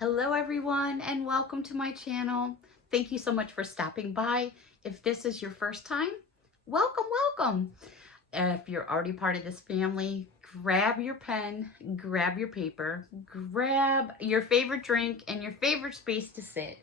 Hello everyone and welcome to my channel. Thank you so much for stopping by. If this is your first time, welcome. If you're already part of this family, grab your pen, grab your paper, grab your favorite drink and your favorite space to sit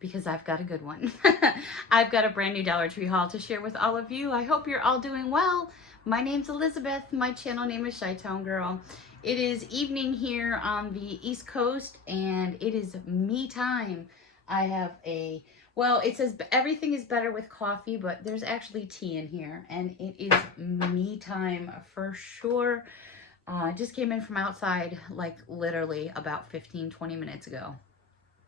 because I've got a good one. I've got a brand new Dollar Tree haul to share with all of you. I hope you're all doing well. My name's Elizabeth. My channel name is ChiTownGirl. It is evening here on the East Coast and it is me time. I have it says everything is better with coffee, but there's actually tea in here and it is me time for sure. I just came in from outside like literally about 15-20 minutes ago.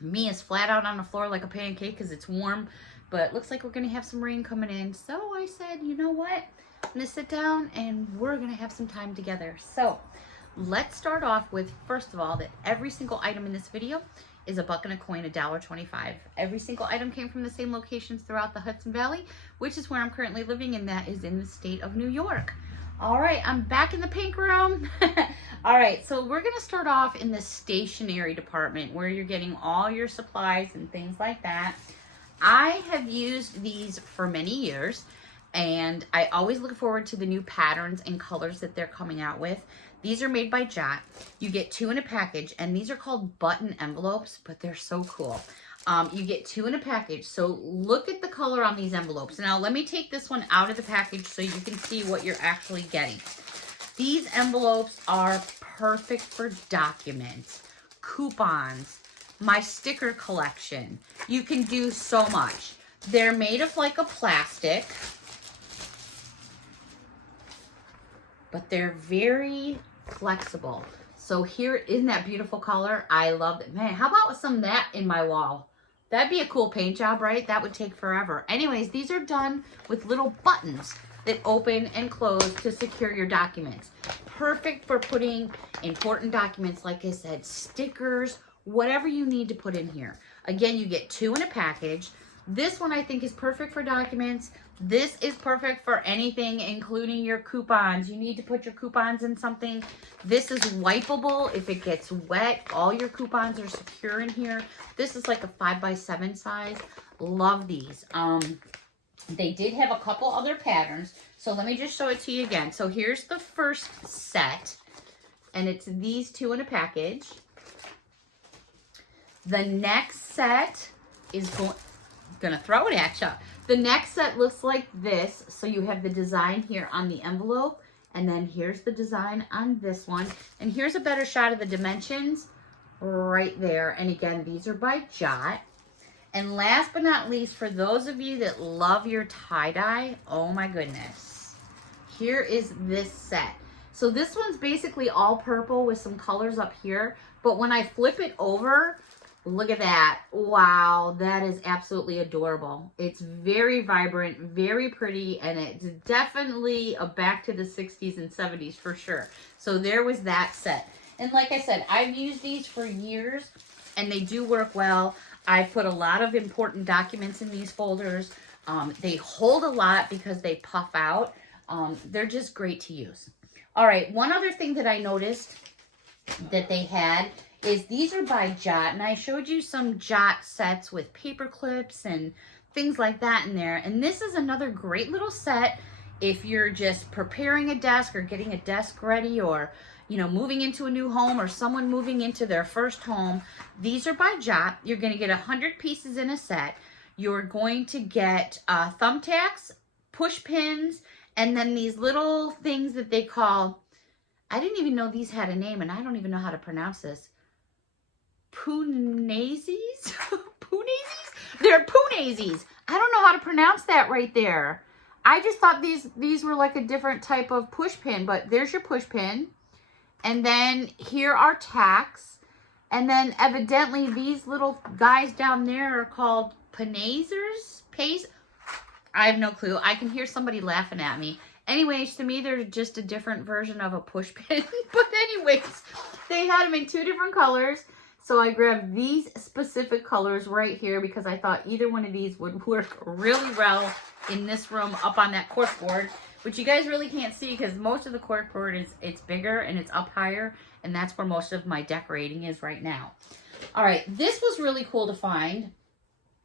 Me is flat out on the floor like a pancake because it's warm, but it looks like we're going to have some rain coming in. So I said, you know what? I'm going to sit down and we're going to have some time together. So let's start off with, first of all, that every single item in this video is a buck and a coin, $1.25. Every single item came from the same locations throughout the Hudson Valley, which is where I'm currently living, and that is in the state of New York. All right, I'm back in the pink room. All right, so we're gonna start off in the stationery department where you're getting all your supplies and things like that. I have used these for many years, and I always look forward to the new patterns and colors that they're coming out with. These are made by Jot. You get 2 in a package, and these are called button envelopes, but they're so cool. You get 2 in a package, so look at the color on these envelopes. Now, let me take this one out of the package so you can see what you're actually getting. These envelopes are perfect for documents, coupons, my sticker collection. You can do so much. They're made of like a plastic, but they're very flexible. So here, isn't that beautiful color? I love it. Man, how about some of that in my wall? That'd be a cool paint job, right? That would take forever. Anyways, these are done with little buttons that open and close to secure your documents. Perfect for putting important documents, like I said, stickers, whatever you need to put in here. Again, you get 2 in a package. This one I think is perfect for documents. This is perfect for anything, including your coupons. You need to put your coupons in something. This is wipeable. If it gets wet, all your coupons are secure in here. This is like a 5x7 size. Love these. They did have a couple other patterns. So let me just show it to you again. So here's the first set, and it's these 2 in a package. The next set is gonna throw it at you. The next set looks like this. So you have the design here on the envelope, and then here's the design on this one. And here's a better shot of the dimensions right there. And again, these are by Jot. And last but not least, for those of you that love your tie-dye, oh my goodness, here is this set. So this one's basically all purple with some colors up here, but when I flip it over, look at that. Wow, that is absolutely adorable. It's very vibrant, very pretty, and it's definitely a back to the 60s and 70s for sure. So there was that set. And like I said, I've used these for years, and they do work well. I put a lot of important documents in these folders. They hold a lot because they puff out. They're just great to use. All right, one other thing that I noticed that they had is these are by Jot, and I showed you some Jot sets with paper clips and things like that in there. And this is another great little set if you're just preparing a desk or getting a desk ready, or moving into a new home, or someone moving into their first home. These are by Jot. You're going to get 100 pieces in a set. You're going to get thumbtacks, push pins, and then these little things that they call, I didn't even know these had a name, and I don't even know how to pronounce this. Punazis? Punazis? They're punazis. I don't know how to pronounce that right there. I just thought these were like a different type of push pin, but there's your push pin. And then here are tacks. And then evidently these little guys down there are called panazers? I have no clue. I can hear somebody laughing at me. Anyways, to me, they're just a different version of a push pin. But anyways, they had them in 2 different colors. So I grabbed these specific colors right here because I thought either one of these would work really well in this room up on that corkboard, which you guys really can't see because most of the corkboard it's bigger and it's up higher, and that's where most of my decorating is right now. All right, this was really cool to find,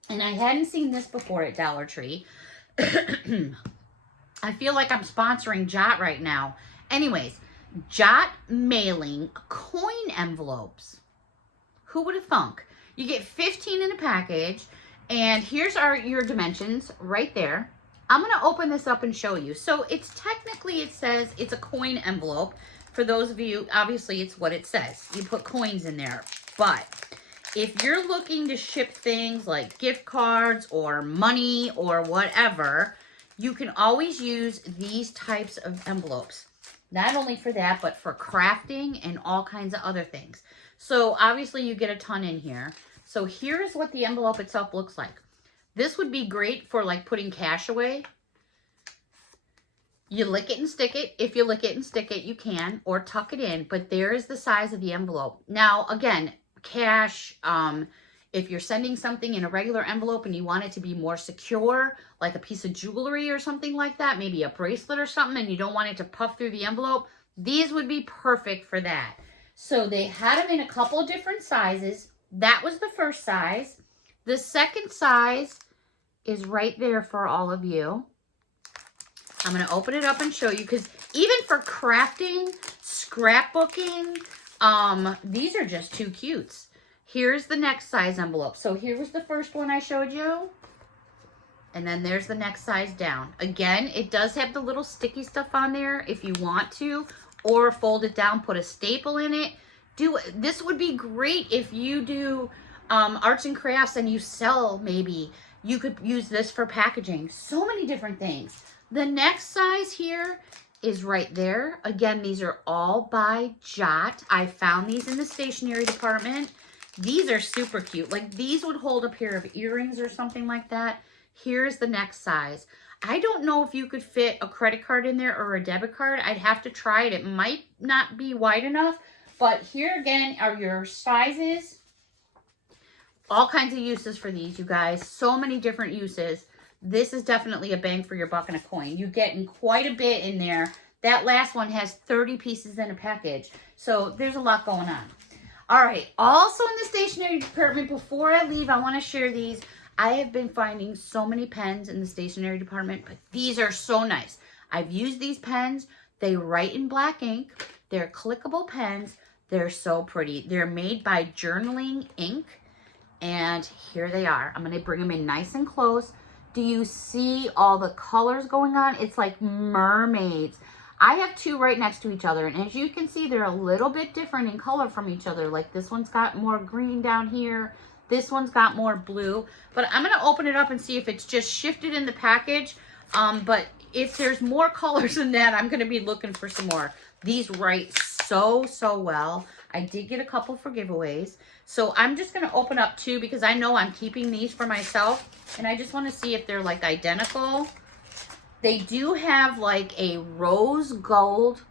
and I hadn't seen this before at Dollar Tree. I feel like I'm sponsoring Jot right now. Anyways, Jot mailing coin envelopes. Who would have thunk? You get 15 in a package, and here's your dimensions right there. I'm going to open this up and show you. So it's technically, it says it's a coin envelope. For those of you, obviously it's what it says. You put coins in there. But if you're looking to ship things like gift cards or money or whatever, you can always use these types of envelopes. Not only for that, but for crafting and all kinds of other things. So obviously you get a ton in here. So here's what the envelope itself looks like. This would be great for like putting cash away. You lick it and stick it. If you lick it and stick it, you can, or tuck it in. But there is the size of the envelope. Now, again, cash, if you're sending something in a regular envelope and you want it to be more secure, like a piece of jewelry or something like that, maybe a bracelet or something, and you don't want it to puff through the envelope, these would be perfect for that. So they had them in a couple of different sizes. That was the first size. The second size is right there for all of you. I'm going to open it up and show you, because even for crafting, scrapbooking, these are just too cute. Here's the next size envelope. So here was the first one I showed you. And then there's the next size down. Again, it does have the little sticky stuff on there if you want to, or fold it down, put a staple in it. This would be great if you do arts and crafts and you sell, maybe. You could use this for packaging. So many different things. The next size here is right there. Again, these are all by Jot. I found these in the stationery department. These are super cute. Like, these would hold a pair of earrings or something like that. Here's the next size. I don't know if you could fit a credit card in there or a debit card. I'd have to try it. It might not be wide enough. But here again are your sizes. All kinds of uses for these, you guys. So many different uses. This is definitely a bang for your buck and a coin. You're getting quite a bit in there. That last one has 30 pieces in a package. So there's a lot going on. All right. Also in the stationery department, before I leave, I want to share these. I have been finding so many pens in the stationery department, but these are so nice. I've used these pens. They write in black ink. They're clickable pens. They're so pretty. They're made by Journaling Ink. And here they are. I'm going to bring them in nice and close. Do you see all the colors going on? It's like mermaids. I have two right next to each other. And as you can see, they're a little bit different in color from each other. Like this one's got more green down here. This one's got more blue. But I'm going to open it up and see if it's just shifted in the package. But if there's more colors than that, I'm going to be looking for some more. These write so well. I did get a couple for giveaways. So I'm just going to open up two because I know I'm keeping these for myself. And I just want to see if they're like identical. They do have like a rose gold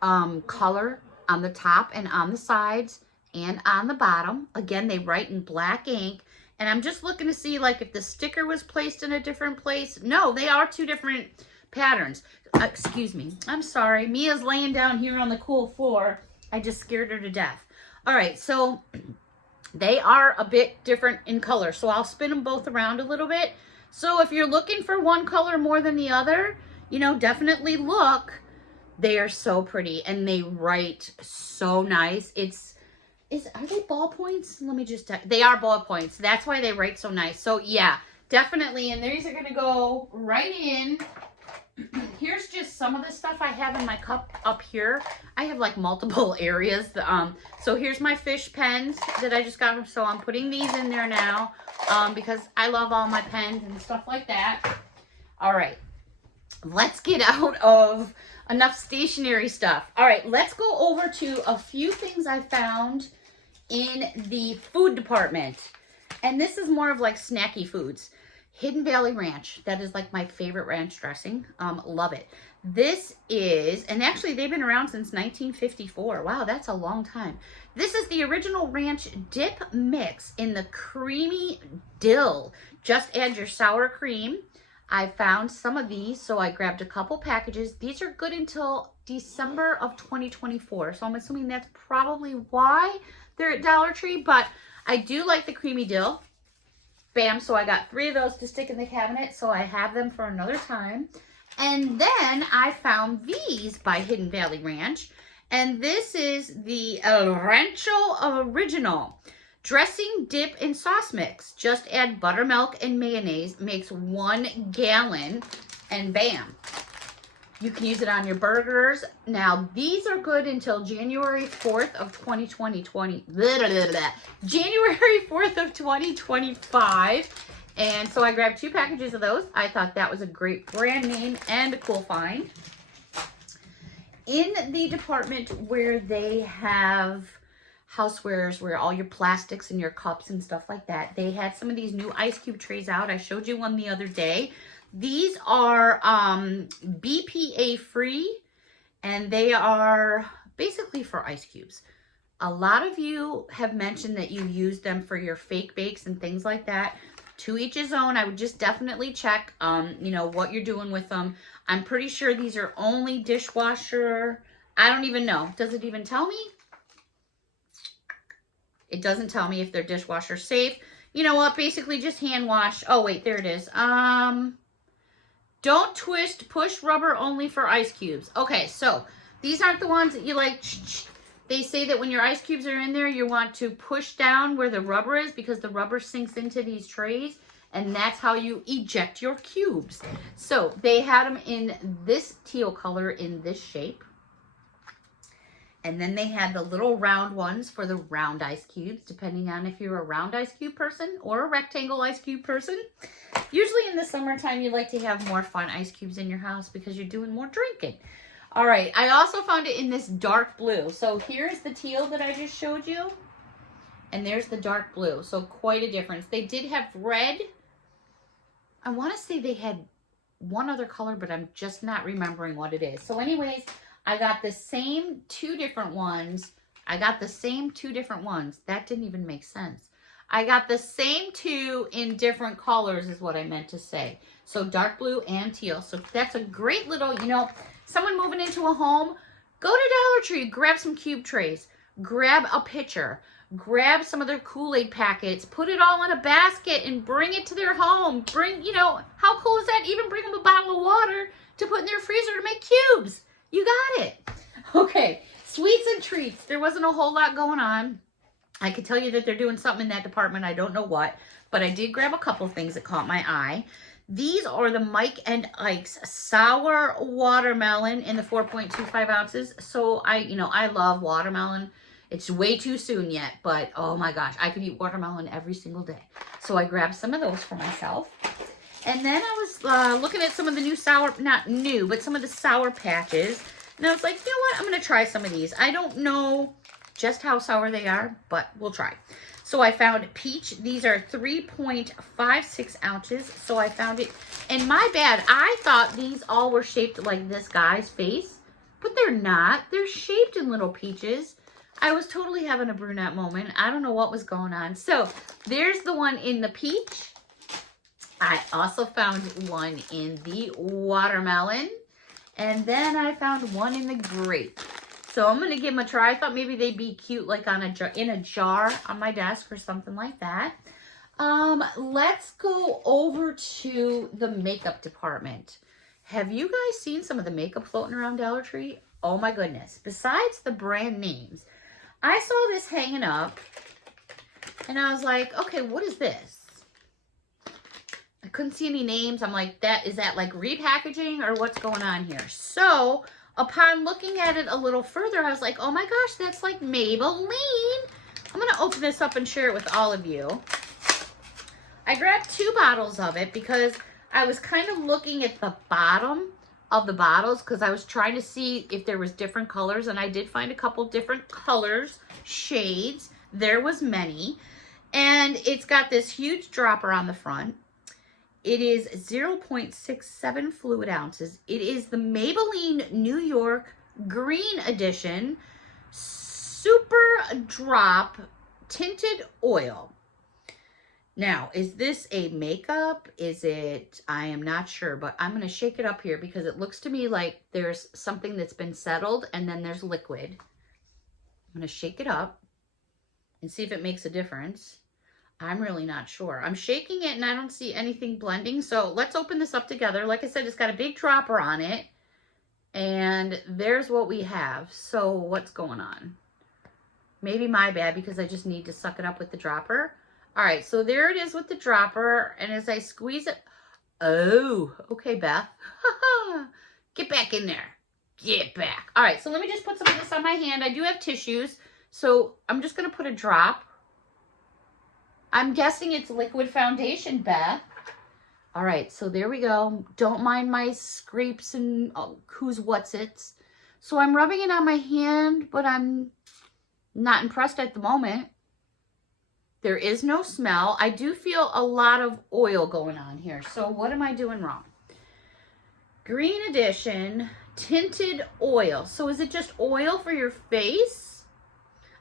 color on the top and on the sides and on the bottom. Again, they write in black ink. And I'm just looking to see like if the sticker was placed in a different place. No, they are two different patterns. Excuse me. I'm sorry. Mia's laying down here on the cool floor. I just scared her to death. All right, so they are a bit different in color. So I'll spin them both around a little bit. So if you're looking for one color more than the other, you know, definitely look. They are so pretty and they write so nice. Are they ballpoints? Let me just, they are ballpoints. That's why they write so nice. So yeah, definitely. And these are going to go right in. Here's just some of the stuff I have in my cup up here. I have like multiple areas. So here's my fish pens that I just got. So I'm putting these in there now because I love all my pens and stuff like that. All right, let's get out of enough stationery stuff. All right, let's go over to a few things I found in the food department. And this is more of like snacky foods. Hidden Valley Ranch. That is like my favorite ranch dressing. Love it. This is, and actually they've been around since 1954. Wow, that's a long time. This is the original ranch dip mix in the creamy dill. Just add your sour cream. I found some of these, so I grabbed a couple packages. These are good until December of 2024. So I'm assuming that's probably why They're at Dollar Tree, but I do like the creamy dill. Bam, so I got 3 of those to stick in the cabinet, so I have them for another time. And then I found these by Hidden Valley Ranch. And this is the El Rancho Original. Dressing, dip, and sauce mix. Just add buttermilk and mayonnaise. Makes 1 gallon. And bam. You can use it on your burgers. Now, these are good until January 4th of 2020. January 4th of 2025. And so I grabbed 2 packages of those. I thought that was a great brand name and a cool find. In the department where they have housewares, where all your plastics and your cups and stuff like that, they had some of these new ice cube trays out. I showed you one the other day. These are BPA free, and they are basically for ice cubes. A lot of you have mentioned that you use them for your fake bakes and things like that. To each his own. I would just definitely check, you know, what you're doing with them. I'm pretty sure these are only dishwasher. I don't even know. Does it even tell me? It doesn't tell me if they're dishwasher safe. You know what? Basically just hand wash. Oh, wait, there it is. Don't twist, push rubber only for ice cubes. Okay, so these aren't the ones that you like. They say that when your ice cubes are in there, you want to push down where the rubber is because the rubber sinks into these trays, and that's how you eject your cubes. So they had them in this teal color in this shape. And then they had the little round ones for the round ice cubes, depending on if you're a round ice cube person or a rectangle ice cube person. Usually in the summertime, you like to have more fun ice cubes in your house because you're doing more drinking. All right, I also found it in this dark blue. So here's the teal that I just showed you. And there's the dark blue. So quite a difference. They did have red. I want to say they had one other color, but I'm just not remembering what it is. So anyways, I got the same 2 different ones. That didn't even make sense. I got the same 2 in different colors is what I meant to say. So dark blue and teal. So that's a great little, you know, someone moving into a home, go to Dollar Tree, grab some cube trays, grab a pitcher, grab some of their Kool-Aid packets, put it all in a basket and bring it to their home. Bring, you know, how cool is that? Even bring them a bottle of water to put in their freezer to make cubes. You got it. Okay, sweets and treats. There wasn't a whole lot going on. I could tell you that they're doing something in that department. I don't know what, but I did grab a couple things that caught my eye. These are the Mike and Ike's sour watermelon in the 4.25 ounces. So I love watermelon. It's way too soon yet, but oh my gosh, I could eat watermelon every single day. So I grabbed some of those for myself. And then I was looking at some of the new not new, but some of the Sour Patches. And I was like, you know what? I'm going to try some of these. I don't know just how sour they are, but we'll try. So I found peach. These are 3.56 ounces. So I found it. And my bad, I thought these all were shaped like this guy's face, but they're not. They're shaped in little peaches. I was totally having a brunette moment. I don't know what was going on. So there's the one in the peach. I also found one in the watermelon. And then I found one in the grape. So I'm going to give them a try. I thought maybe they'd be cute like on in a jar on my desk or something like that. Let's go over to the makeup department. Have you guys seen some of the makeup floating around Dollar Tree? Oh my goodness. Besides the brand names, I saw this hanging up and I was like, okay, what is this? I couldn't see any names. I'm like, is that like repackaging or what's going on here? So upon looking at it a little further, I was like, oh my gosh, that's like Maybelline. I'm going to open this up and share it with all of you. I grabbed 2 bottles of it because I was kind of looking at the bottom of the bottles because I was trying to see if there was different colors, and I did find a couple different colors, shades. There was many. And it's got this huge dropper on the front. It is 0.67 fluid ounces. It is the Maybelline New York Green Edition Super Drop Tinted Oil. Now, is this a makeup? Is it, I am not sure, but I'm going to shake it up here because it looks to me like there's something that's been settled and then there's liquid. I'm going to shake it up. and see if it makes a difference. I'm really not sure. I'm shaking it and I don't see anything blending. So let's open this up together. Like I said, it's got a big dropper on it. And there's what we have. So what's going on? Maybe my bad because I just need to suck it up with the dropper. All right, so there it is with the dropper. And as I squeeze it, oh, okay, Beth. Get back in there. Get back. All right, so let me just put some of this on my hand. I do have tissues. So I'm just going to put a drop. I'm guessing it's liquid foundation, Beth. All right, so there we go. Don't mind my scrapes and who's what's it's. So I'm rubbing it on my hand, but I'm not impressed at the moment. There is no smell. I do feel a lot of oil going on here. So what am I doing wrong? Green Edition tinted oil. So is it just oil for your face?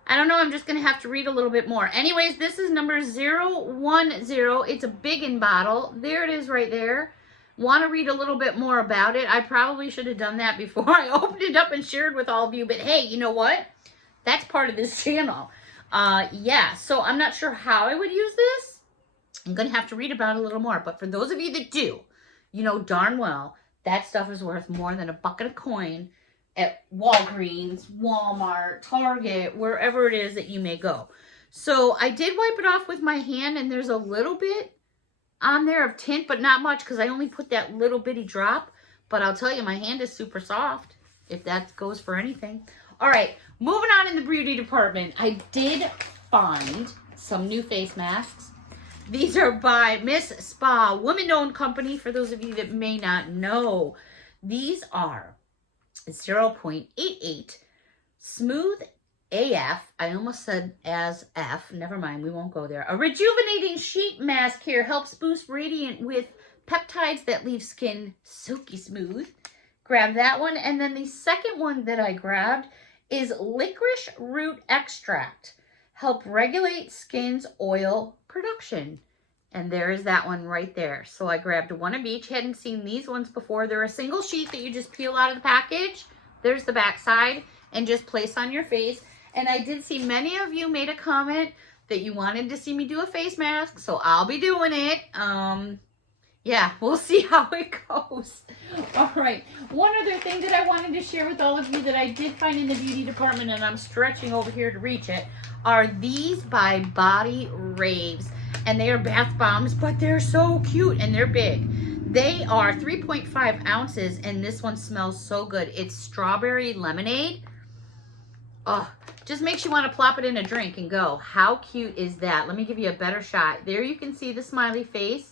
I don't know. I'm just going to have to read a little bit more. Anyways, this is number 010. It's a biggin bottle. There it is right there. Want to read a little bit more about it? I probably should have done that before I opened it up and shared with all of you. But hey, you know what? That's part of this channel. Yeah, so I'm not sure how I would use this. I'm going to have to read about it a little more. But for those of you that do, you know darn well that stuff is worth more than a bucket of coin at Walgreens, Walmart, Target, wherever it is that you may go. So I did wipe it off with my hand, and there's a little bit on there of tint, but not much because I only put that little bitty drop. But I'll tell you, my hand is super soft, if that goes for anything. All right, moving on in the beauty department. I did find some new face masks. These are by Miss Spa, woman-owned company, for those of you that may not know. These are 0.88 smooth AF. I almost said as F. Never mind, we won't go there. A rejuvenating sheet mask here helps boost radiant with peptides that leave skin silky smooth. Grab that one. And then the second one that I grabbed is licorice root extract. Help regulate skin's oil production. And there is that one right there. So I grabbed one of each. Hadn't seen these ones before. They're a single sheet that you just peel out of the package. There's the back side and just place on your face. And I did see many of you made a comment that you wanted to see me do a face mask. So I'll be doing it. Yeah, we'll see how it goes. All right. One other thing that I wanted to share with all of you that I did find in the beauty department, and I'm stretching over here to reach it, are these by Body Raves. And they are bath bombs, but they're so cute and they're big. They are 3.5 ounces, and this one smells so good. It's strawberry lemonade. Oh, just makes you want to plop it in a drink and go. How cute is that? Let me give you a better shot. There you can see the smiley face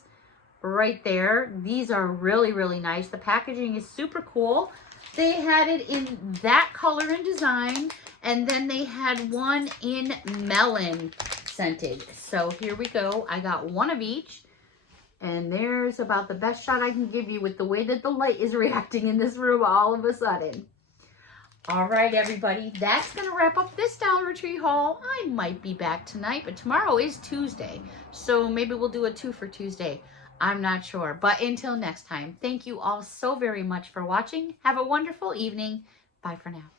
right there. These are really, really nice. The packaging is super cool. They had it in that color and design, and then they had one in melon scented. So here we go. I got one of each, and there's about the best shot I can give you with the way that the light is reacting in this room all of a sudden. All right, everybody, that's going to wrap up this Dollar Tree haul. I might be back tonight, but tomorrow is Tuesday, so maybe we'll do a 2 for Tuesday. I'm not sure, but until next time, thank you all so very much for watching. Have a wonderful evening. Bye for now.